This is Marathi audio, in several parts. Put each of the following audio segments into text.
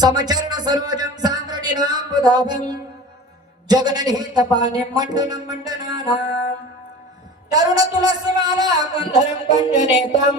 समचरण सर्वजं सान्द्रणिनाम्बुधाभं जगननिहितपाने मण्डनं मण्डनानां। तरुण तुलसीमाला कन्धरं कञ्जनेतं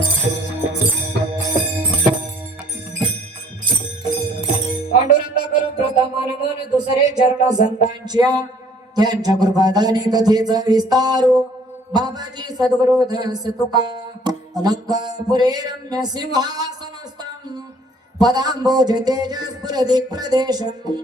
पांडुरंगा करू प्रथमानमन दुसरे चरण संतांच्या. त्यांच्या कृपादाने कथेचा विस्तारू हो. बाबाजी सद्गुरु दास तुका. अलंकापुरे रम्य सिंहासनस्थं पदांबोज तेजस्पुर दिक्प्रदेशम्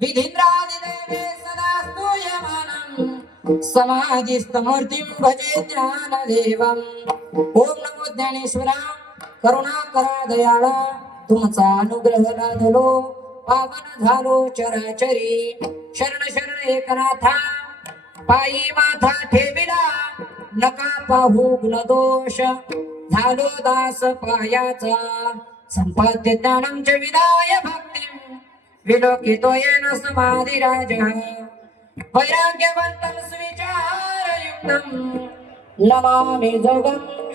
विधीन्द्रादिदेवे सदा स्तूयमानम् समाधिस्थमूर्तिं भजे ज्ञानदेवम् ओम नमो ज्ञानेश्वरा करुणाकरा दयाळा तुमचा अनुग्रह लाधलो पावन झालो चराचरी शरण शरण एकनाथा पायी माथा ठेविला नका पाहू गुणदोष झालो दास पायाचा संपाद्य ज्ञानं च विदाय भक्ती विलोकितो येन समाधिराज वैराग्यवन्तं स्विचारयुक्तम नमामि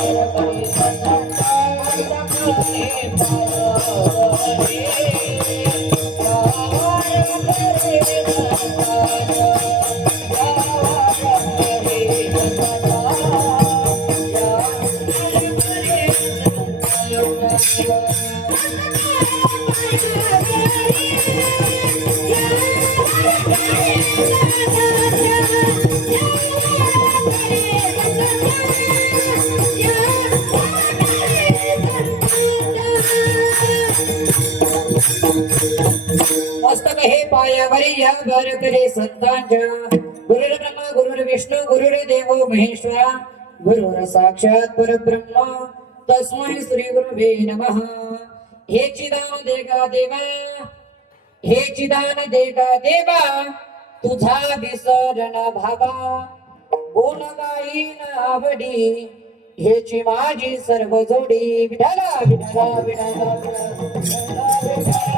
हे पाया मस्तक हे पायावरी या घर करे संतांच्या गुरुर ब्रह्मा गुरुर विष्णू गुरुर देव महेश्वरा गुरुर साक्षात परब्रह्म. तस्मै श्री गुरुवे नमः. हे चिदान देगा देवा हे चिदान देगा देवा तुझा विसरण भावा. गुण गाईन आवडी हेची माझी सर्व जोडी. विठाला विठाला विठाला विठाला, विठाला